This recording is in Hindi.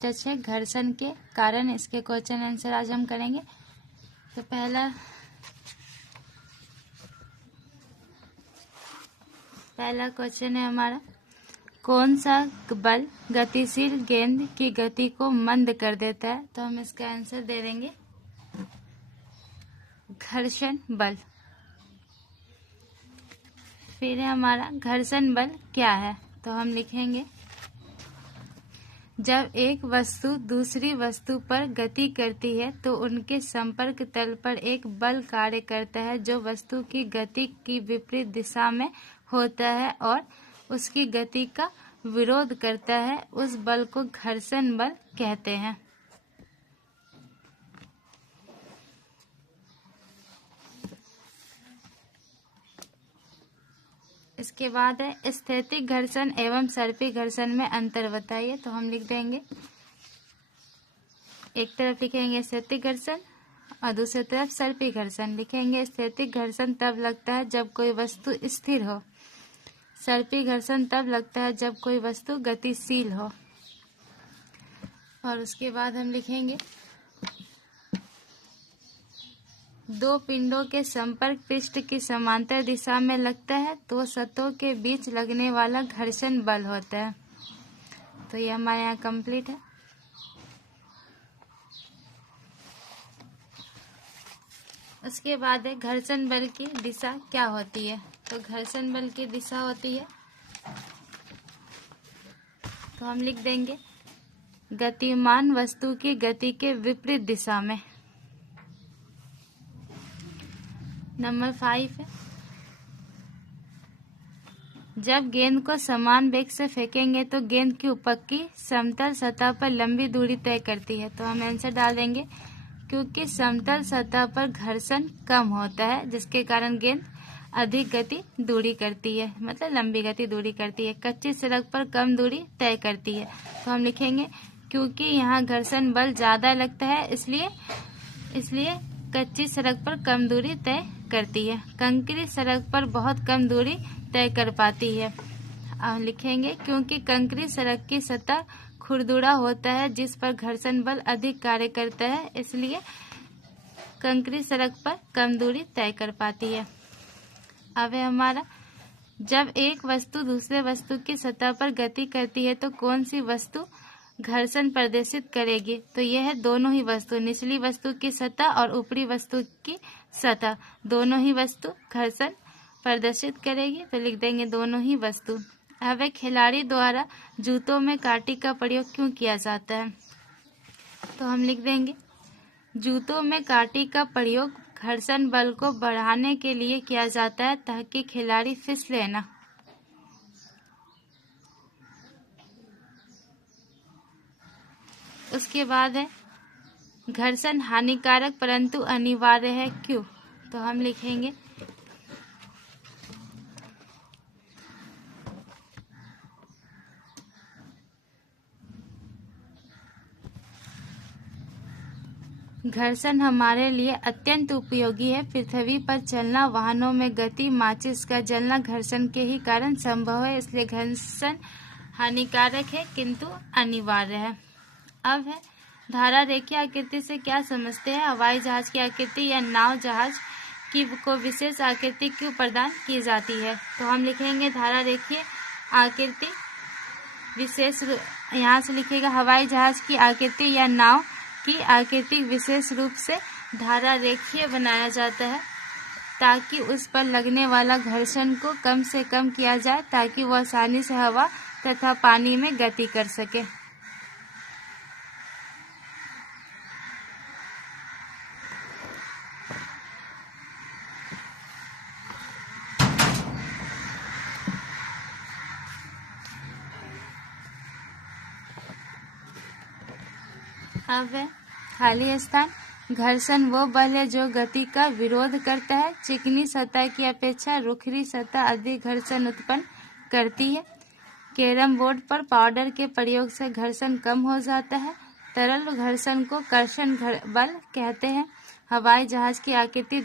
टच है घर्षण के कारण। इसके क्वेश्चन आंसर आज हम करेंगे। तो पहला क्वेश्चन है हमारा, कौन सा बल गतिशील गेंद की गति को मंद कर देता है? तो हम इसका आंसर दे देंगे घर्षण बल। फिर है हमारा घर्षण बल क्या है? तो हम लिखेंगे, जब एक वस्तु दूसरी वस्तु पर गति करती है तो उनके संपर्क तल पर एक बल कार्य करता है जो वस्तु की गति की विपरीत दिशा में होता है और उसकी गति का विरोध करता है। उस बल को घर्षण बल कहते हैं। इसके बाद है स्थैतिक घर्षण एवं सर्पी घर्षण में अंतर बताइए। तो हम लिख देंगे, एक तरफ लिखेंगे स्थैतिक घर्षण और दूसरी तरफ सर्पी घर्षण। लिखेंगे स्थैतिक घर्षण तब लगता है जब कोई वस्तु स्थिर हो, सर्पी घर्षण तब लगता है जब कोई वस्तु गतिशील हो। और उसके बाद हम लिखेंगे, दो पिंडों के संपर्क पृष्ठ की समांतर दिशा में लगता है तो सतहों के बीच लगने वाला घर्षण बल होता है। तो ये हमारे यहाँ कंप्लीट है। उसके बाद है घर्षण बल की दिशा क्या होती है? तो घर्षण बल की दिशा होती है, तो हम लिख देंगे गतिमान वस्तु की गति के विपरीत दिशा में। नंबर 5 है, जब गेंद को समान वेग से फेंकेंगे तो गेंद की उपक्की समतल सतह पर लंबी दूरी तय करती है। तो हम आंसर डाल देंगे, क्योंकि समतल सतह पर घर्षण कम होता है जिसके कारण गेंद अधिक गति दूरी करती है, मतलब लंबी गति दूरी करती है। कच्ची सड़क पर कम दूरी तय करती है। तो हम लिखेंगे, क्योंकि यहाँ घर्षण बल ज़्यादा लगता है इसलिए कच्ची सड़क पर कम दूरी तय करती है। कंक्रीट सड़क पर बहुत कम दूरी तय कर पाती है। लिखेंगे, क्योंकि कंक्रीट सड़क की सतह खुरदुरा होता है जिस पर घर्षण बल अधिक कार्य करता है, इसलिए कंक्रीट सड़क पर कम दूरी तय कर पाती है। अब है हमारा, जब एक वस्तु दूसरे वस्तु की सतह पर गति करती है तो कौन सी वस्तु घर्षण प्रदर्शित करेगी? तो यह है दोनों ही वस्तु, निचली वस्तु की सतह और ऊपरी वस्तु की सतह, दोनों ही वस्तु घर्षण प्रदर्शित करेगी। तो लिख देंगे दोनों ही वस्तु। अब एक खिलाड़ी द्वारा जूतों में कांटे का प्रयोग क्यों किया जाता है? तो हम लिख देंगे, जूतों में कांटे का प्रयोग घर्षण बल को बढ़ाने के लिए किया जाता है ताकि खिलाड़ी फिसले ना। उसके बाद है, घर्षण हानिकारक परंतु अनिवार्य है क्यों? तो हम लिखेंगे, घर्षण हमारे लिए अत्यंत उपयोगी है। पृथ्वी पर चलना, वाहनों में गति, माचिस का जलना घर्षण के ही कारण संभव है, इसलिए घर्षण हानिकारक है किंतु अनिवार्य है। अब है, धारा रेखीय आकृति से क्या समझते हैं? हवाई जहाज की आकृति या नाव जहाज की को विशेष आकृति क्यों प्रदान की जाती है? तो हम लिखेंगे, धारा रेखीय आकृति विशेष, यहाँ से लिखेगा हवाई जहाज की आकृति या नाव की आकृति विशेष रूप से धारा रेखीय बनाया जाता है ताकि उस पर लगने वाला घर्षण को कम से कम किया जाए ताकि वह आसानी से हवा तथा पानी में गति कर सके। अब है खाली स्थान। घर्षण वो बल है जो गति का विरोध करता है। चिकनी सतह की अपेक्षा रुखरी सतह अधिक घर्षण उत्पन्न करती है। कैरम बोर्ड पर पाउडर के प्रयोग से घर्षण कम हो जाता है। तरल घर्षण को कर्षण बल कहते हैं। हवाई जहाज की आकृति